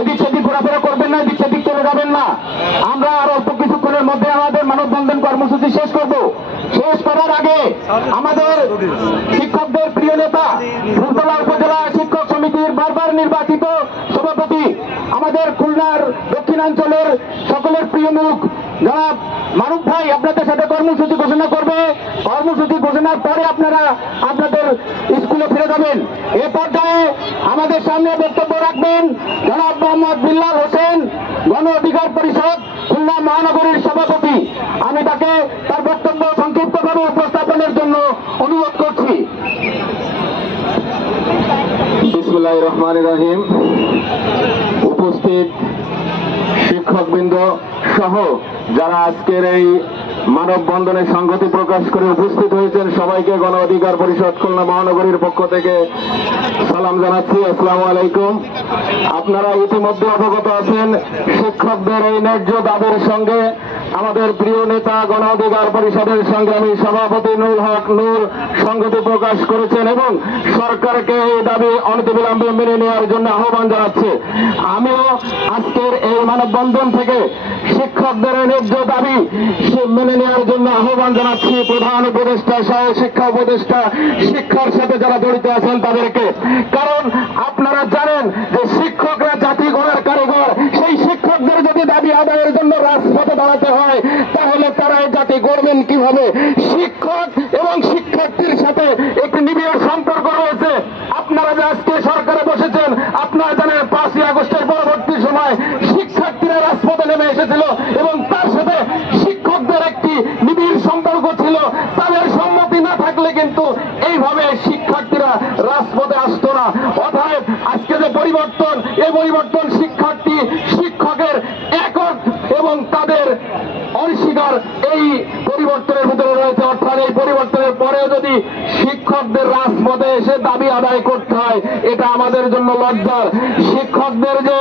এদিক সেদিক ঘোরাফেরা করবেন না, এদিক সেদিক চলে যাবেন না। আমরা আর অল্প কিছুক্ষণের মধ্যে আমাদের মানববন্ধন কর্মসূচি শেষ করব। শেষ করার আগে আমাদের শিক্ষকদের প্রিয় নেতা ফুলতলা উপজেলা শিক্ষক সমিতির বারবার নির্বাচিত সভাপতি, আমাদের খুলনার দক্ষিণাঞ্চলের সকলের প্রিয় মুখ জনাব মারুফ ভাই আপনাদের সাথে কর্মসূচি ঘোষণা করবে। কর্মসূচি ঘোষণার পরে আপনারা আপনাদের স্কুলে ফিরে যাবেন। এ পর্যায়ে আমাদের সামনে বক্তব্য রাখবেন জনাব মোহাম্মদ বিল্লাল হোসেন, গণ অধিকার পরিষদ খুলনা মহানগরীর সভাপতি। আমি তাকে তার বক্তব্য সংক্ষিপ্তভাবে উপস্থাপনের জন্য অনুরোধ করছি। বিসমিল্লাহির রহমানির রহিম। উপস্থিত শিক্ষকবৃন্দ সহ যারা আজকের এই মানববন্ধনে সংহতি প্রকাশ করে উপস্থিত হয়েছেন, সবাইকে গণ অধিকার পরিষদ খুলনা মহানগরীর পক্ষ থেকে সালাম জানাচ্ছি। আসসালামু আলাইকুম। আপনারা ইতিমধ্যে অবগত আছেন শিক্ষকদের এই ন্যায্য দাবির সঙ্গে আমাদের প্রিয় নেতা গণ অধিকার পরিষদের সংগ্রামী সভাপতি নুরুল হক নূর সংহতি প্রকাশ করেছেন এবং সরকারকে এই দাবি অনতিবিলম্বে মেনে নেওয়ার জন্য আহ্বান জানাচ্ছে। আমিও আজকের এই মানববন্ধন থেকে শিক্ষকদের ন্যায্য দাবি মেনে নেওয়ার জন্য আহ্বান জানাচ্ছি প্রধান উপদেষ্টা সহ শিক্ষা উপদেষ্টা, শিক্ষার সাথে যারা জড়িত আছেন তাদেরকে। কারণ আপনারা জানেন যে শিক্ষকরা জাতি গড়ার কারিগর। সেই শিক্ষকদের যদি দাবি আদায়ের জন্য রাজপথে দাঁড়াতে হয় তাহলে তারা এই জাতি গড়বেন কিভাবে? শিক্ষক এবং শিক্ষার্থীর সাথে একটি নিবিড় সম্পর্ক রয়েছে। আপনারা যে আজকে সরকারে বসেছেন, আপনারা জানেন 5ই আগস্টের পরবর্তী সময় শিক্ষার্থীরা রাজপথে নেমে এসেছিল এবং তার সাথে শিক্ষকদের একটি নিবিড় সম্পর্ক ছিল। তাদের সম্মতি না থাকলে কিন্তু এইভাবে শিক্ষার্থীরা রাজপথে আসতো না। অতএব আজকে যে পরিবর্তন, এই পরিবর্তন শিক্ষার্থী শিক্ষকের একক এবং তাদের অস্বীকার এই পরিবর্তনের ভিতরে রয়েছে। অর্থাৎ এই পরিবর্তনের পরেও যদি শিক্ষকদের রাজপথে এসে দাবি আদায় করতে হয়, এটা আমাদের জন্য লজ্জার। শিক্ষকদের যে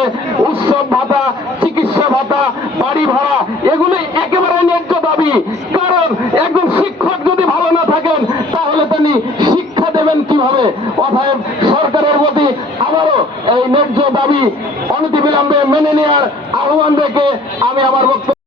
উৎসব ভাতা, চিকিৎসা ভাতা, বাড়ি ভাড়া, এগুলি একেবারে ন্যায্য দাবি। কারণ একজন শিক্ষক যদি ভালো না থাকেন তাহলে তিনি শিক্ষা দেবেন কিভাবে? অতএব সরকারের প্রতি আবারও এই ন্যায্য দাবি অনতিবিলম্বে মেনে নেওয়ার আহ্বান রেখে আমি আমার বক্তব্য